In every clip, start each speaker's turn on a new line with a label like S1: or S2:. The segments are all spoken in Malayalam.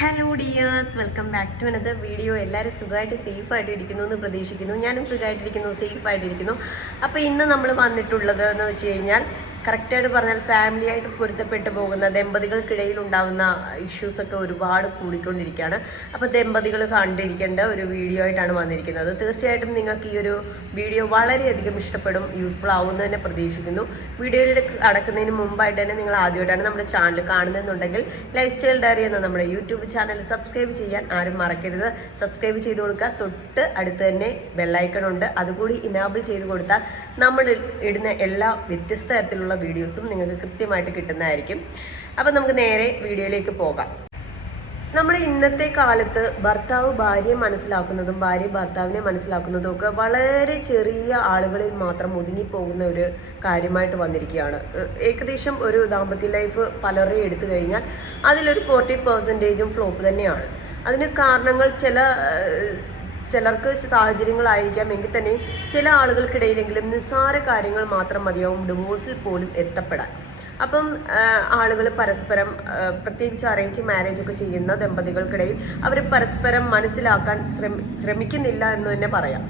S1: Hello dears welcome back to another video എല്ലാവരും സുഖമായിട്ട് സേഫായിട്ട് ഇരിക്കുന്നു എന്ന് പ്രതീക്ഷിക്കുന്നു. ഞാനും സുഖമായിട്ടിരിക്കുന്നു സേഫായിട്ടിരിക്കുന്നു. അപ്പോൾ ഇന്ന് നമ്മൾ വന്നിട്ടുള്ളത് എന്ന് വെച്ച് കഴിഞ്ഞാൽ കറക്റ്റായിട്ട് പറഞ്ഞാൽ ഫാമിലി ആയിട്ട് പൊരുത്തപ്പെട്ടു പോകുന്ന ദമ്പതികൾക്കിടയിൽ ഉണ്ടാകുന്ന ഇഷ്യൂസൊക്കെ ഒരുപാട് കൂടിക്കൊണ്ടിരിക്കുകയാണ്. അപ്പോൾ ദമ്പതികൾ കണ്ടിരിക്കേണ്ട ഒരു വീഡിയോ ആയിട്ടാണ് വന്നിരിക്കുന്നത്. തീർച്ചയായിട്ടും നിങ്ങൾക്ക് ഈ ഒരു വീഡിയോ വളരെയധികം ഇഷ്ടപ്പെടും യൂസ്ഫുൾ ആവുമെന്ന് തന്നെ പ്രതീക്ഷിക്കുന്നു. വീഡിയോയിലേക്ക് അടക്കുന്നതിന് മുമ്പായിട്ട് തന്നെ നിങ്ങൾ ആദ്യമായിട്ടാണ് നമ്മുടെ ചാനൽ കാണുന്നതെന്നുണ്ടെങ്കിൽ ലൈഫ് സ്റ്റൈൽ ഡയറി എന്ന നമ്മുടെ യൂട്യൂബ് ചാനൽ സബ്സ്ക്രൈബ് ചെയ്യാൻ ആരും മറക്കരുത്. സബ്സ്ക്രൈബ് ചെയ്ത് കൊടുക്കുക. തൊട്ട് അടുത്ത് തന്നെ ബെല്ലൈക്കൺ ഉണ്ട്. അതുകൂടി ഇനാബിൾ ചെയ്ത് കൊടുത്താൽ നമ്മൾ ഇടുന്ന എല്ലാ വ്യത്യസ്ത തരത്തിലുള്ള വീഡിയോസും നിങ്ങൾക്ക് കൃത്യമായിട്ട് കിട്ടുന്നതായിരിക്കും. അപ്പം നമുക്ക് നേരെ വീഡിയോയിലേക്ക് പോകാം. നമ്മൾ ഇന്നത്തെ കാലത്ത് ഭർത്താവ് ഭാര്യയെ മനസ്സിലാക്കുന്നതും ഭാര്യ ഭർത്താവിനെ മനസ്സിലാക്കുന്നതും ഒക്കെ വളരെ ചെറിയ ആളുകളിൽ മാത്രം ഒതുങ്ങിപ്പോകുന്ന ഒരു കാര്യമായിട്ട് വന്നിരിക്കുകയാണ്. ഏകദേശം ഒരു ദാമ്പത്യ ലൈഫ് പലരെയും എടുത്തു കഴിഞ്ഞാൽ അതിലൊരു ഫോർട്ടി പെർസെന്റേജും ഫ്ലോപ്പ് തന്നെയാണ്. അതിന് കാരണങ്ങൾ ചില ചിലർക്ക് സാഹചര്യങ്ങളായിരിക്കാം. എങ്കിൽ തന്നെ ചില ആളുകൾക്കിടയിലെങ്കിലും നിസ്സാര കാര്യങ്ങൾ മാത്രം മതിയാവും. ഡിവോഴ്സിൽ പോലും എത്തപ്പെടാൻ. അപ്പം ആളുകൾ പരസ്പരം പ്രത്യേകിച്ച് അറേഞ്ച് മാരേജ് ഒക്കെ ചെയ്യുന്ന ദമ്പതികൾക്കിടയിൽ അവർ പരസ്പരം മനസ്സിലാക്കാൻ ശ്രമിക്കുന്നില്ല എന്ന് തന്നെ പറയാം.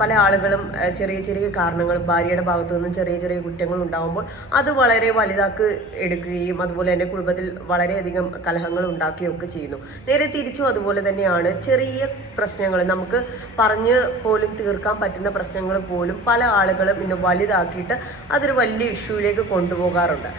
S1: പല ആളുകളും ചെറിയ ചെറിയ കാരണങ്ങൾ ഭാര്യയുടെ ഭാഗത്തു നിന്നും ചെറിയ ചെറിയ കുറ്റങ്ങൾ ഉണ്ടാകുമ്പോൾ അത് വളരെ വലുതാക്ക് എടുക്കുകയും അതുപോലെ തന്നെ കുടുംബത്തിൽ വളരെയധികം കലഹങ്ങൾ ഉണ്ടാക്കുകയും ഒക്കെ ചെയ്യുന്നു. നേരെ തിരിച്ചും അതുപോലെ തന്നെയാണ് ചെറിയ പ്രശ്നങ്ങൾ. നമുക്ക് പറഞ്ഞ് പോലും തീർക്കാൻ പറ്റുന്ന പ്രശ്നങ്ങൾ പോലും പല ആളുകളും ഇന്ന് വലുതാക്കിയിട്ട് അതൊരു വലിയ ഇഷ്യൂയിലേക്ക് കൊണ്ടുപോകാറുണ്ട്.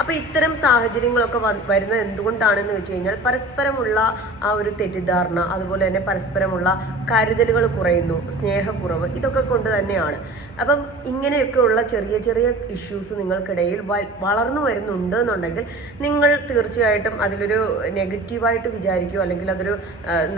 S1: അപ്പൊ ഇത്തരം സാഹചര്യങ്ങളൊക്കെ വരുന്നത് എന്തുകൊണ്ടാണെന്ന് വെച്ച് കഴിഞ്ഞാൽ പരസ്പരമുള്ള ആ ഒരു തെറ്റിദ്ധാരണ അതുപോലെ തന്നെ പരസ്പരമുള്ള കരുതലുകൾ കുറയുന്നു സ്നേഹക്കുറവ് ഇതൊക്കെ കൊണ്ട് തന്നെയാണ്. അപ്പം ഇങ്ങനെയൊക്കെയുള്ള ചെറിയ ചെറിയ ഇഷ്യൂസ് നിങ്ങൾക്കിടയിൽ വളർന്നു വരുന്നുണ്ട് എന്നുണ്ടെങ്കിൽ നിങ്ങൾ തീർച്ചയായിട്ടും അതിലൊരു നെഗറ്റീവായിട്ട് വിചാരിക്കും അല്ലെങ്കിൽ അതൊരു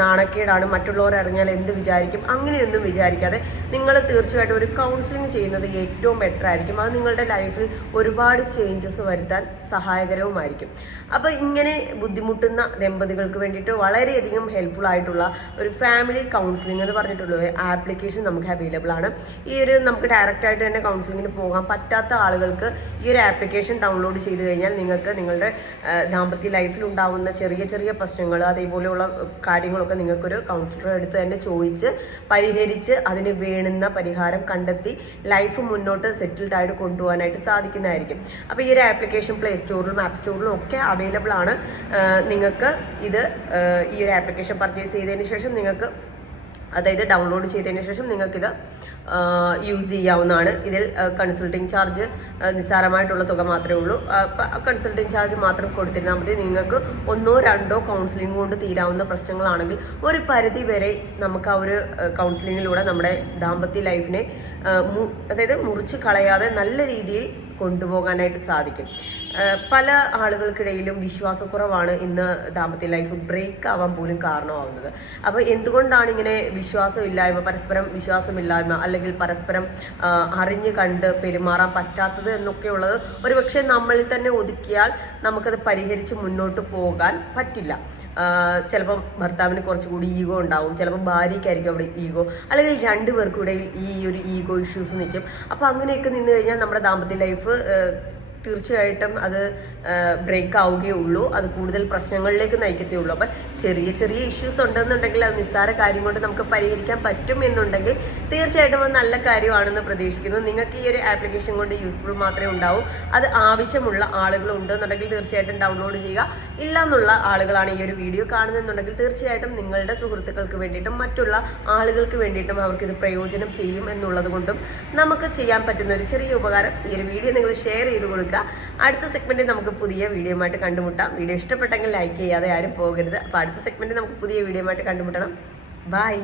S1: നാണക്കേടാണ് മറ്റുള്ളവർ അറിഞ്ഞാൽ എന്ത് വിചാരിക്കും അങ്ങനെയൊന്നും വിചാരിക്കാതെ നിങ്ങൾ തീർച്ചയായിട്ടും ഒരു കൗൺസിലിംഗ് ചെയ്യുന്നത് ഏറ്റവും ബെറ്റർ ആയിരിക്കും. അത് നിങ്ങളുടെ ലൈഫിൽ ഒരുപാട് ചേഞ്ചസ് വരുത്താൻ സഹായകരവുമായിരിക്കും. അപ്പോൾ ഇങ്ങനെ ബുദ്ധിമുട്ടുന്ന ദമ്പതികൾക്ക് വേണ്ടിയിട്ട് വളരെയധികം ഹെൽപ്ഫുൾ ആയിട്ടുള്ള ഒരു ഫാമിലി കൗൺസിലിംഗ് എന്ന് പറഞ്ഞിട്ടുള്ള ആപ്ലിക്കേഷൻ നമുക്ക് അവൈലബിൾ ആണ്. ഈ ഒരു നമുക്ക് ഡയറക്റ്റ് ആയിട്ട് തന്നെ കൗൺസിലിംഗിന് പോകാൻ പറ്റാത്ത ആളുകൾക്ക് ഈ ഒരു ആപ്ലിക്കേഷൻ ഡൗൺലോഡ് ചെയ്ത് കഴിഞ്ഞാൽ നിങ്ങൾക്ക് നിങ്ങളുടെ ദാമ്പത്യ ലൈഫിൽ ഉണ്ടാവുന്ന ചെറിയ ചെറിയ പ്രശ്നങ്ങൾ അതേപോലെയുള്ള കാര്യങ്ങളൊക്കെ നിങ്ങൾക്കൊരു കൗൺസിലർ അടുത്ത് തന്നെ ചോദിച്ച് പരിഹരിച്ച് അതിന് വേണുന്ന പരിഹാരം കണ്ടെത്തി ലൈഫ് മുന്നോട്ട് സെറ്റിൽഡ് ആയിട്ട് കൊണ്ടുപോകാനായിട്ട് സാധിക്കുന്നതായിരിക്കും. അപ്പോൾ ഈ ഒരു ആപ്ലിക്കേഷൻ പ്ലേ സ്റ്റോറിലും ആപ്പ് സ്റ്റോറിലും ഒക്കെ അവൈലബിൾ ആണ്. നിങ്ങൾക്ക് ഇത് ഈ ഒരു ആപ്ലിക്കേഷൻ പർച്ചേസ് ചെയ്തതിന് ശേഷം നിങ്ങൾക്ക് അതായത് ഡൗൺലോഡ് ചെയ്തതിന് ശേഷം നിങ്ങൾക്കിത് യൂസ് ചെയ്യാവുന്നതാണ്. ഇതിൽ കൺസൾട്ടിങ് ചാർജ് നിസ്സാരമായിട്ടുള്ള തുക മാത്രമേ ഉള്ളൂ. കൺസൾട്ടിങ് ചാർജ് മാത്രം കൊടുത്തിരുന്നാൽ മതി. നിങ്ങൾക്ക് ഒന്നോ രണ്ടോ കൗൺസിലിംഗ് കൊണ്ട് തീരാവുന്ന പ്രശ്നങ്ങളാണെങ്കിൽ ഒരു പരിധി വരെ നമുക്ക് ആ ഒരു കൗൺസിലിങ്ങിലൂടെ നമ്മുടെ ദാമ്പത്യ ലൈഫിനെ അതായത് മുറിച്ച് കളയാതെ നല്ല രീതിയിൽ കൊണ്ടുപോകാനായിട്ട് സാധിക്കും. പല ആളുകൾക്കിടയിലും വിശ്വാസക്കുറവാണ് ഇന്ന് ദാമ്പത്യ ലൈഫ് ബ്രേക്ക് ആവാൻ പോലും കാരണമാവുന്നത്. അപ്പോൾ എന്തുകൊണ്ടാണ് ഇങ്ങനെ വിശ്വാസമില്ലായ്മ പരസ്പരം വിശ്വാസമില്ലായ്മ അല്ലെങ്കിൽ പരസ്പരം അറിഞ്ഞു കണ്ട് പെരുമാറാൻ പറ്റാത്തത് എന്നൊക്കെയുള്ളത് ഒരുപക്ഷെ നമ്മളിൽ തന്നെ ഒതുക്കിയാൽ നമുക്കത് പരിഹരിച്ച് മുന്നോട്ട് പോകാൻ പറ്റില്ല. ചിലപ്പം ഭർത്താവിന് കുറച്ചുകൂടി ഈഗോ ഉണ്ടാവും ചിലപ്പോൾ ഭാര്യയ്ക്കായിരിക്കും അവിടെ ഈഗോ. അല്ലെങ്കിൽ രണ്ടുപേർക്കൂടെ ഈ ഒരു ഈഗോ ഇഷ്യൂസ് നിൽക്കും അപ്പോൾ അങ്ങനെയൊക്കെ നിന്ന് കഴിഞ്ഞാൽ നമ്മുടെ ദാമ്പത്യ ലൈഫ് തീർച്ചയായിട്ടും അത് ബ്രേക്ക് ആവുകയേ ഉള്ളൂ അത് കൂടുതൽ പ്രശ്നങ്ങളിലേക്ക് നയിക്കത്തേ ഉള്ളൂ അപ്പം ചെറിയ ചെറിയ ഇഷ്യൂസ് ഉണ്ടെന്നുണ്ടെങ്കിൽ അത് നിസ്സാര കാര്യം കൊണ്ട് നമുക്ക് പരിഹരിക്കാൻ പറ്റും എന്നുണ്ടെങ്കിൽ തീർച്ചയായിട്ടും അത് നല്ല കാര്യമാണെന്ന് പ്രതീക്ഷിക്കുന്നു. നിങ്ങൾക്ക് ഈ ഒരു ആപ്ലിക്കേഷൻ കൊണ്ട് യൂസ്ഫുൾ മാത്രമേ ഉണ്ടാവൂ. അത് ആവശ്യമുള്ള ആളുകൾ ഉണ്ടെന്നുണ്ടെങ്കിൽ തീർച്ചയായിട്ടും ഡൗൺലോഡ് ചെയ്യുക. ഇല്ല എന്നുള്ള ആളുകളാണ് ഈ ഒരു വീഡിയോ കാണുന്നുണ്ടെങ്കിൽ തീർച്ചയായിട്ടും നിങ്ങളുടെ സുഹൃത്തുക്കൾക്ക് വേണ്ടിയിട്ടും മറ്റുള്ള ആളുകൾക്ക് വേണ്ടിയിട്ടും അവർക്ക് ഇത് പ്രയോജനം ചെയ്യും എന്നുള്ളത് കൊണ്ടും നമുക്ക് ചെയ്യാൻ പറ്റുന്ന ഒരു ചെറിയ ഉപകാരം ഈ ഒരു വീഡിയോ നിങ്ങൾ ഷെയർ ചെയ്ത് കൊടുക്കുക. അടുത്ത സെഗ്മെന്റിൽ നമുക്ക് പുതിയ വീഡിയോ ആയിട്ട് കണ്ടുമുട്ടാം. വീഡിയോ ഇഷ്ടപ്പെട്ടെങ്കിൽ ലൈക്ക് ചെയ്യാതെ ആരും പോകരുത്. അപ്പോൾ അടുത്ത സെഗ്മെന്റിൽ നമുക്ക് പുതിയ വീഡിയോ ആയിട്ട് കണ്ടുമുട്ടണം. ബൈ